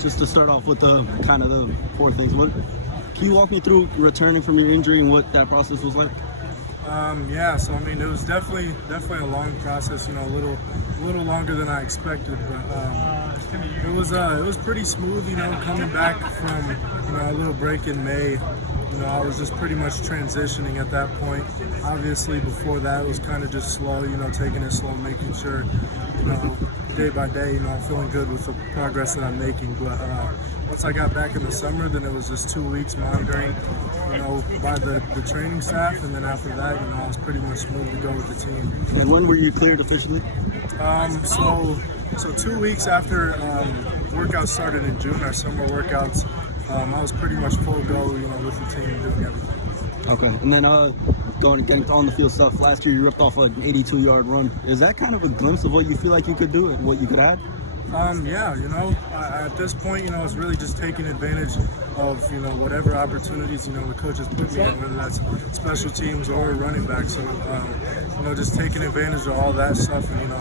Just to start off with the kind of the poor things, can you walk me through returning from your injury and what that process was like? Yeah, so I mean, it was definitely a long process. You know, a little longer than I expected, but it was pretty smooth. You know, coming back from a little break in May. You know, I was just pretty much transitioning at that point. Obviously, before that, it was kind of just slow. You know, taking it slow, making sure, day by day, I'm feeling good with the progress that I'm making. But once I got back in the summer, then it was just 2 weeks monitoring, by the training staff, and then after that, I was pretty much smooth to go with the team. And when were you cleared officially? So 2 weeks after workouts started in June, our summer workouts, I was pretty much full go, with the team doing everything. Okay, and then getting to on the field stuff. Last year, you ripped off an 82-yard run. Is that kind of a glimpse of what you feel like you could do and what you could add? Yeah, at this point, it's really just taking advantage of, whatever opportunities, the coaches put me in, whether that's special teams or running back. So, just taking advantage of all that stuff and,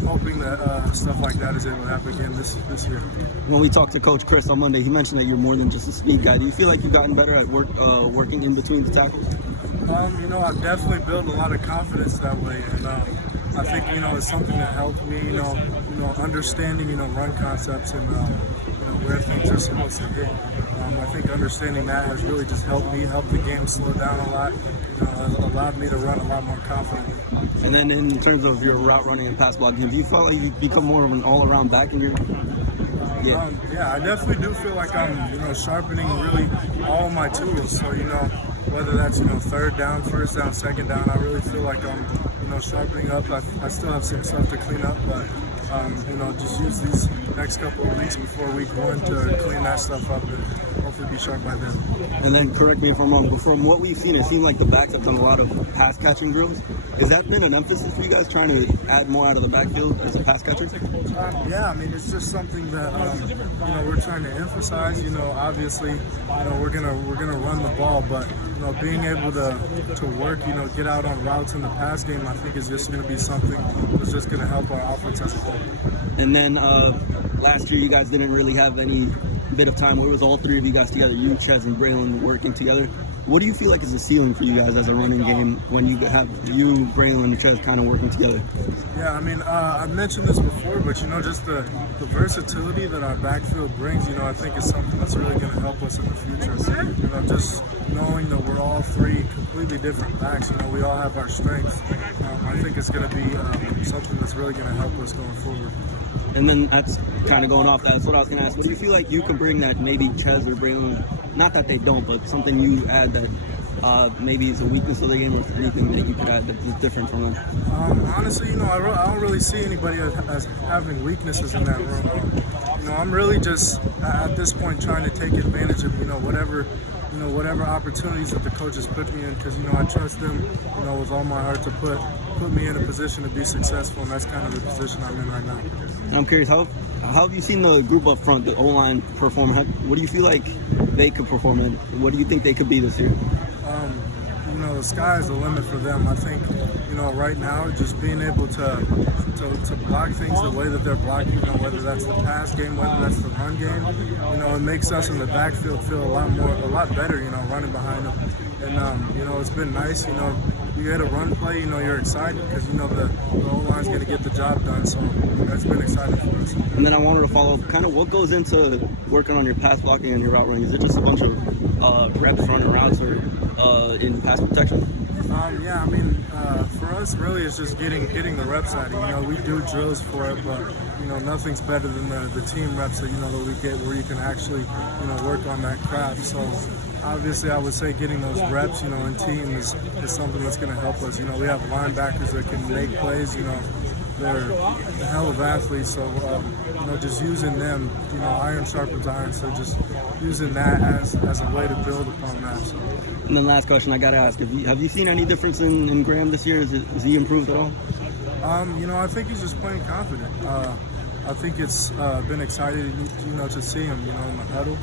hoping that stuff like that is able to happen again this year. When we talked to Coach Chris on Monday, he mentioned that you're more than just a speed guy. Do you feel like you've gotten better at working in between the tackles? I've definitely built a lot of confidence that way, and I think it's something that helped me, understanding run concepts and where things are supposed to hit. I think understanding that has really just helped the game slow down a lot. Allowed me to run a lot more confidently. And then in terms of your route running and pass blocking, have you felt like you've become more of an all-around back in your? Yeah, I definitely do feel like I'm sharpening really all of my tools. So whether that's third down, first down, second down, I really feel like I'm sharpening up. I still have some stuff to clean up, but just use these next couple of weeks before week 1 to clean that stuff up and hopefully be sharp by then. And then correct me if I'm wrong, but from what we've seen, it seemed like the backs have done a lot of pass catching drills. Has that been an emphasis for you guys, trying to add more out of the backfield as a pass catcher? Yeah, I mean, it's just something that we're trying to emphasize. Obviously, we're gonna run the ball, but being able to work, get out on routes in the pass game, I think is just going to be something that's just going to help our offense as a whole. And then last year, you guys didn't really have any bit of time where it was all three of you guys together, you, Ches, and Braylon working together. What do you feel like is the ceiling for you guys as a running game when you have you, Braylon, and Ches kind of working together? Yeah, I mean, I've mentioned this before, but just the versatility that our backfield brings, I think is something that's really going to help us in the future. Just knowing that we're all three completely different backs, we all have our strengths. I think it's going to be something that's really going to help us going forward. And then that's kind of going off that. That's what I was going to ask. What do you feel like you can bring that maybe Ches or Braylon, not that they don't, but something you add that maybe is a weakness of the game, or anything that you could add that's different from them? Honestly, I don't really see anybody as having weaknesses in that room. I'm really just at this point trying to take advantage of whatever opportunities that the coaches put me in, because I trust them with all my heart to put me in a position to be successful, and that's kind of the position I'm in right now. I'm curious, how have you seen the group up front, the O-line, perform? What do you feel like they could perform in? What do you think they could be this year? The sky is the limit for them. I think, right now, just being able to block things the way that they're blocking, whether that's the pass game, whether that's the run game, it makes us in the backfield feel a lot better, running behind them. And, it's been nice, you get a run play, you're excited because, the O-line's going to get the job done. So, it's been exciting for us. And then I wanted to follow up, kind of what goes into working on your pass blocking and your route running? Is it just a bunch of reps running routes or in pass protection? Yeah, I mean, for us, really, it's just getting the reps at it. We do drills for it, but nothing's better than the team reps that that we get, where you can actually work on that craft. So obviously, I would say getting those reps, in team is something that's going to help us. We have linebackers that can make plays. They're a hell of athletes, so just using them, iron sharpens iron. So just using that as a way to build upon that. So. And then last question I got to ask: have you seen any difference in Graham this year? Is he improved at all? I think he's just playing confident. I think it's been exciting, to see him, in the huddle.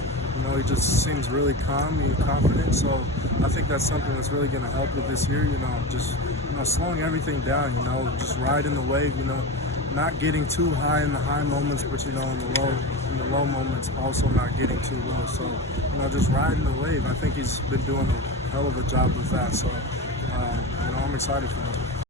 He just seems really calm and confident. So I think that's something that's really going to help with this year. Just slowing everything down. Just riding the wave. Not getting too high in the high moments, but in the low moments, also not getting too low. So, you know, just riding the wave. I think he's been doing a hell of a job with that. So, you know, I'm excited for him.